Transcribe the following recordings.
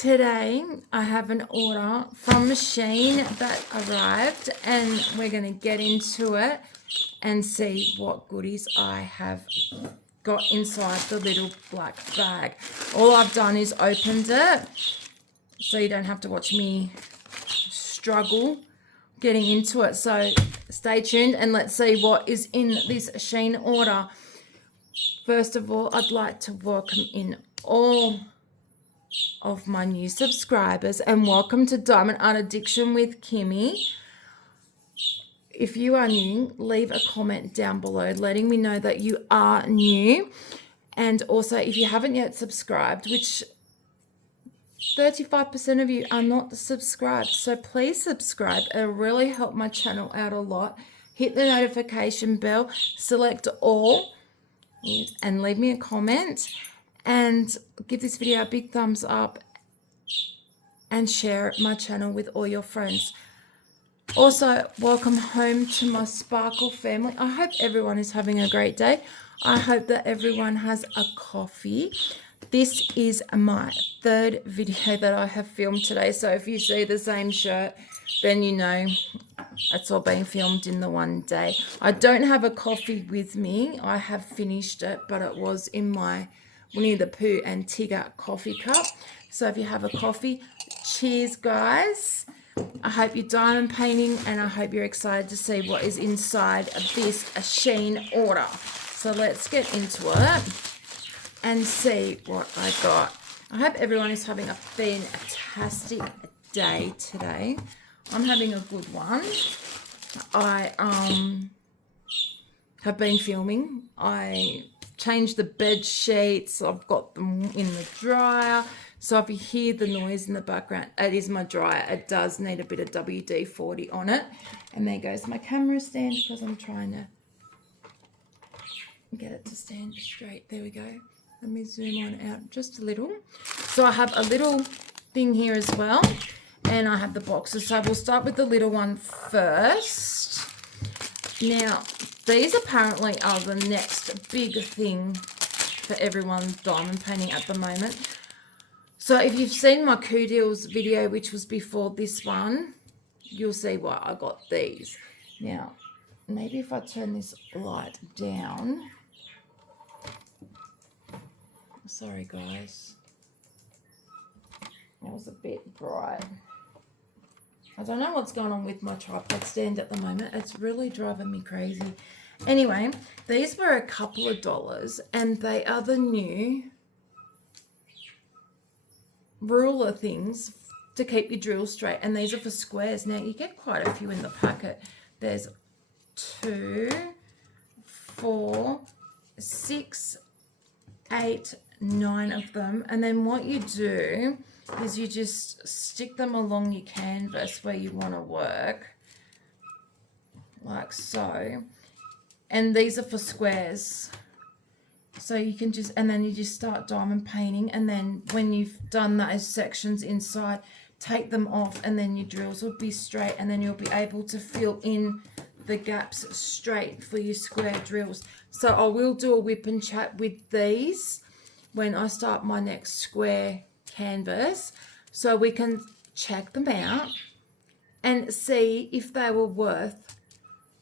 Today I have an order from Shein that arrived, and we're going to get into it and see what goodies I have got inside the little black bag. All I've done is opened it, so you don't have to watch me struggle getting into it. So stay tuned and let's see what is in this Shein order. First of all, I'd like to welcome in all of my new subscribers and welcome to Diamond Art Addiction with Kimmy. If you are new, leave a comment down below letting me know that you are new. And also, if you haven't yet subscribed, which 35% of you are not subscribed, so please subscribe. It'll really help my channel out a lot. Hit the notification bell, select all, and leave me a comment. And give this video a big thumbs up and share my channel with all your friends. Also, welcome home to my Sparkle family. I hope everyone is having a great day. I hope that everyone has a coffee. This is my third video that I have filmed today. So if you see the same shirt, then you know it's all being filmed in the one day. I don't have a coffee with me. I have finished it, but it was in my Winnie the Pooh and Tigger coffee cup. So if you have a coffee, cheers guys. I hope you're diamond painting and I hope you're excited to see what is inside of this Shein order. So let's get into it and see what I got. I hope everyone is having a fantastic day today. I'm having a good one. I have been filming. I changed the bed sheets. I've got them in the dryer. So if you hear the noise in the background, it is my dryer. It does need a bit of WD-40 on it. And there goes my camera stand because I'm trying to get it to stand straight. There we go. Let me zoom on out just a little. So I have a little thing here as well. And I have the boxes. So we'll start with the little one first. Now, these apparently are the next big thing for everyone diamond painting at the moment. So if you've seen my Coup Deals video, which was before this one, you'll see why I got these. Now, maybe if I turn this light down. Sorry, guys. That was a bit bright. I don't know what's going on with my tripod stand at the moment. It's really driving me crazy. Anyway, these were a couple of dollars and they are the new ruler things to keep your drill straight. And these are for squares. Now, you get quite a few in the packet. There's 2, 4, 6, 8, 9 of them. And then what you do is you just stick them along your canvas where you want to work, like so. And these are for squares. So you can just, and then you just start diamond painting, and then when you've done those sections inside, take them off, and then your drills will be straight, and then you'll be able to fill in the gaps straight for your square drills. So I will do a whip and chat with these when I start my next square canvas, so we can check them out and see if they were worth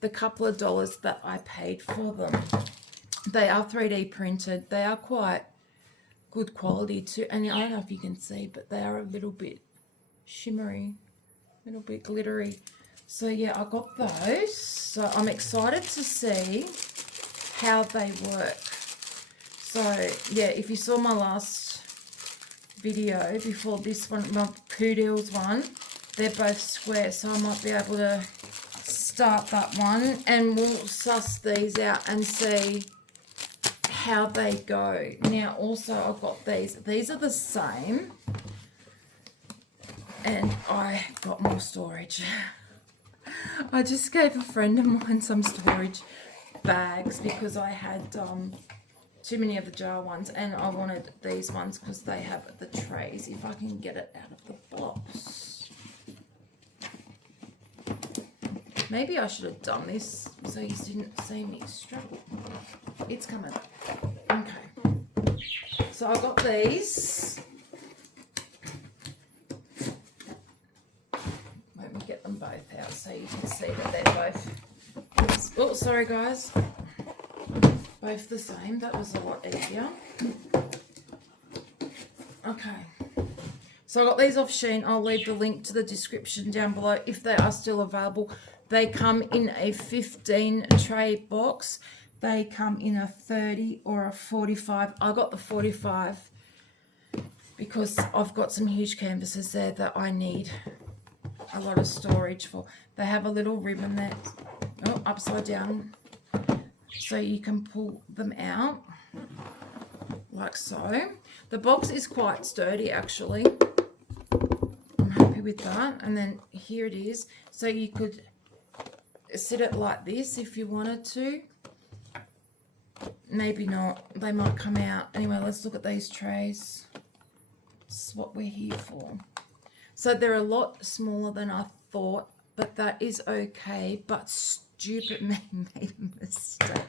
the couple of dollars that I paid for them. They are 3D printed. They are quite good quality too. And I don't know if you can see, but they are a little bit shimmery, a little bit glittery. So yeah, I got those. So I'm excited to see how they work. So yeah, if you saw my last video before this one, my Coup Deals one, they're both square. So I might be able to start that one and we'll suss these out and see how they go. Now also I've got these are the same, and I got more storage. I just gave a friend of mine some storage bags because I had too many of the jar ones, and I wanted these ones because they have the trays. If I can get it out of the box. Maybe I should have done this so you didn't see me struggle. It's coming. Okay. So I got these. sorry guys. Both the same. That was a lot easier. Okay. So I got these off Shein. I'll leave the link to the description down below if they are still available. They come in a 15 tray box. They come in a 30 or a 45. I got the 45 because I've got some huge canvases there that I need a lot of storage for. They have a little ribbon there, upside down, so you can pull them out like so. The box is quite sturdy actually. I'm happy with that. And then here it is. So you could sit it like this if you wanted to. Maybe not. They might come out. Anyway, let's look at these trays. This is what we're here for. So they're a lot smaller than I thought, but that is okay. But stupid me made a mistake.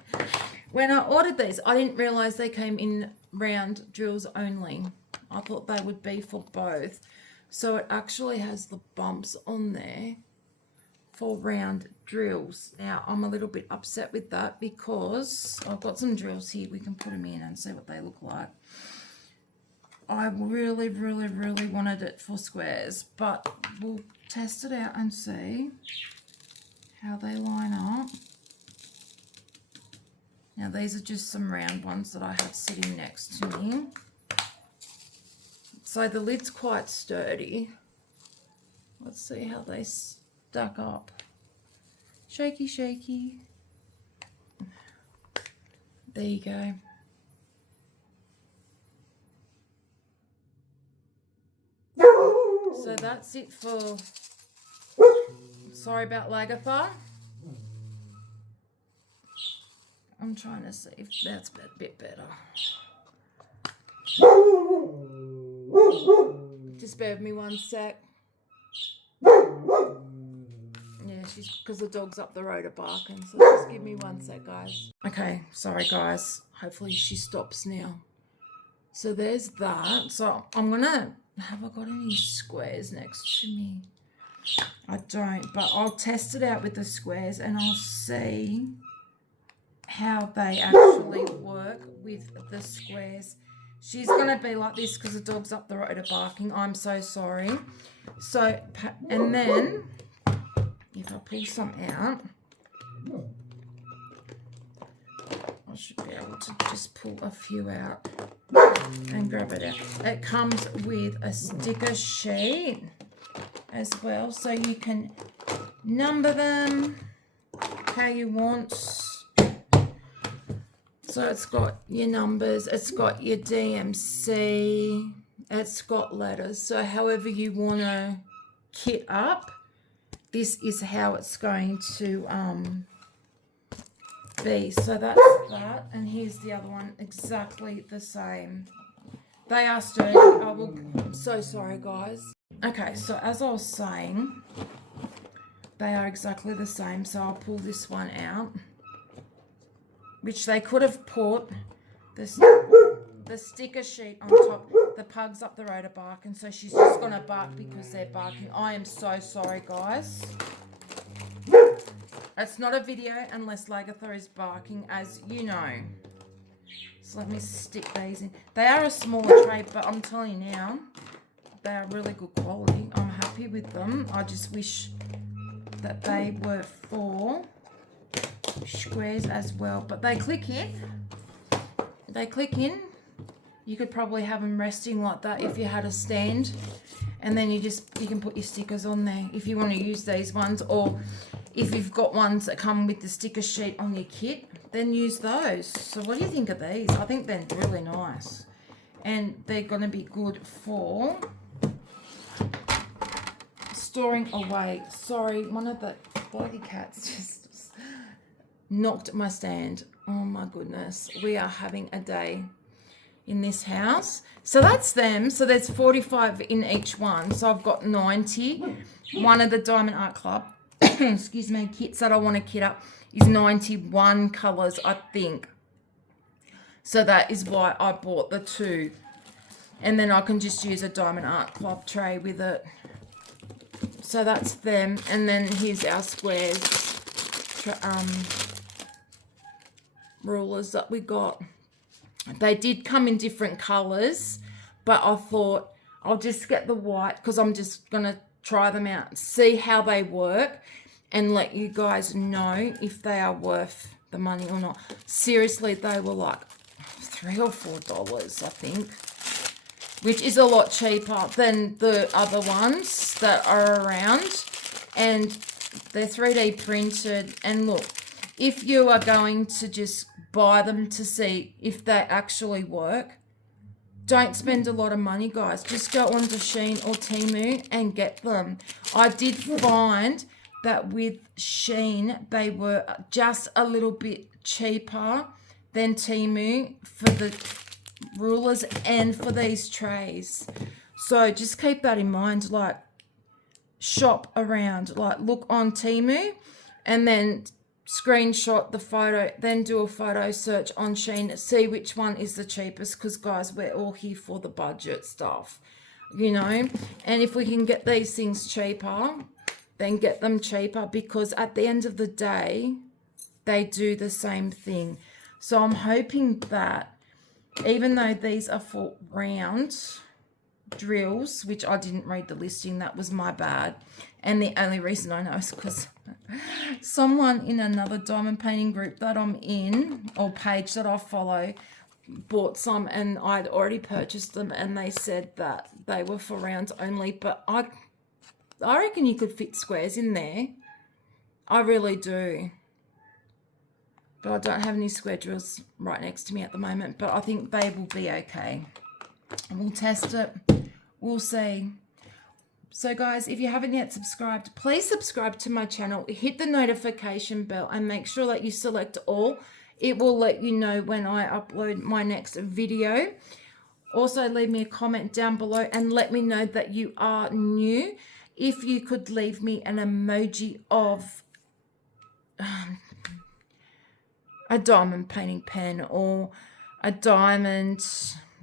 When I ordered these, I didn't realize they came in round drills only. I thought they would be for both. So it actually has the bumps on there for round drills. Now, I'm a little bit upset with that because I've got some drills here. We can put them in and see what they look like. I really, really, really wanted it for squares, but we'll test it out and see how they line up. Now, these are just some round ones that I have sitting next to me. So the lid's quite sturdy. Let's see how they stack up. Shaky, shaky. There you go. So that's it for, sorry about Lagatha. I'm trying to see if that's a bit better. Just bear with me one sec. Yeah, she's, because the dog's up the road are barking, so just give me one sec, guys. Okay, sorry guys. Hopefully she stops now. So there's that. So I'm gonna, have I got any squares next to me? I don't, but I'll test it out with the squares and I'll see how they actually work with the squares. She's gonna be like this because the dog's up the road are barking. I'm so sorry. So, and then if I pull some out, I should be able to just pull a few out and grab it out. It comes with a sticker sheet as well, so you can number them how you want. So it's got your numbers, it's got your DMC, it's got letters. So however you want to kit up, this is how it's going to be. So that's that, and here's the other one, exactly the same. They are sturdy. I'm so sorry guys. Okay, so as I was saying, they are exactly the same. So I'll pull this one out, which they could have put the sticker sheet on top. The pug's up the road are barking, so she's just gonna bark because they're barking. I am so sorry guys. It's not a video unless Lagatha is barking, as you know. So let me stick these in. They are a smaller tray, but I'm telling you now, they are really good quality. I'm happy with them. I just wish that they were for squares as well, but they click in. They click in. You could probably have them resting like that if you had a stand, and then you can put your stickers on there if you want to use these ones, or if you've got ones that come with the sticker sheet on your kit, then use those. So what do you think of these? I think they're really nice, and they're going to be good for storing away. Sorry, one of the bloody cats just knocked my stand. Oh my goodness, we are having a day in this house. So that's them. So there's 45 in each one. So I've got 90. One of the Diamond Art Club, excuse me, kits that I want to kit up is 91 colours, I think. So that is why I bought the two. And then I can just use a Diamond Art Club tray with it. So that's them. And then here's our squares rulers that we got. They did come in different colors, but I thought I'll just get the white because I'm just going to try them out, see how they work, and let you guys know if they are worth the money or not. Seriously, they were like $3 or $4, I think, which is a lot cheaper than the other ones that are around, and they're 3D printed. And look, if you are going to just buy them to see if they actually work, don't spend a lot of money, guys. Just go onto Shein or Temu and get them. I did find that with Shein, they were just a little bit cheaper than Temu for the rulers and for these trays. So just keep that in mind. Like, shop around. Like, look on Temu and then screenshot the photo, then do a photo search on Shein, see which one is the cheapest, because guys, we're all here for the budget stuff, you know. And if we can get these things cheaper, then get them cheaper, because at the end of the day they do the same thing. So I'm hoping that, even though these are for round drills, which I didn't read the listing, that was my bad, and the only reason I know is because someone in another diamond painting group that I'm in, or page that I follow, bought some, and I'd already purchased them, and they said that they were for rounds only. But I reckon you could fit squares in there. I really do. But I don't have any square drills right next to me at the moment, but I think they will be okay. We'll test it. We'll see. So guys, if you haven't yet subscribed, please subscribe to my channel, hit the notification bell, and make sure that you select all. It will let you know when I upload my next video. Also, leave me a comment down below and let me know that you are new. If you could leave me an emoji of a diamond painting pen, or a diamond,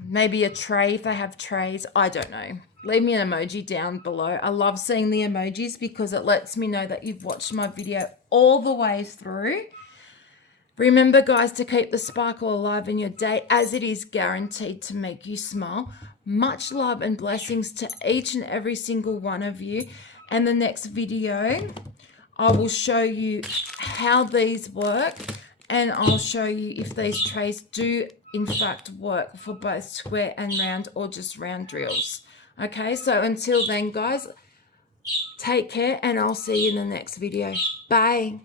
maybe a tray if they have trays, I don't know. Leave me an emoji down below. I love seeing the emojis because it lets me know that you've watched my video all the way through. Remember, guys, to keep the sparkle alive in your day, as it is guaranteed to make you smile. Much love and blessings to each and every single one of you. And the next video, I will show you how these work, and I'll show you if these trays do in fact work for both square and round, or just round drills. Okay, so until then, guys, take care, and I'll see you in the next video. Bye.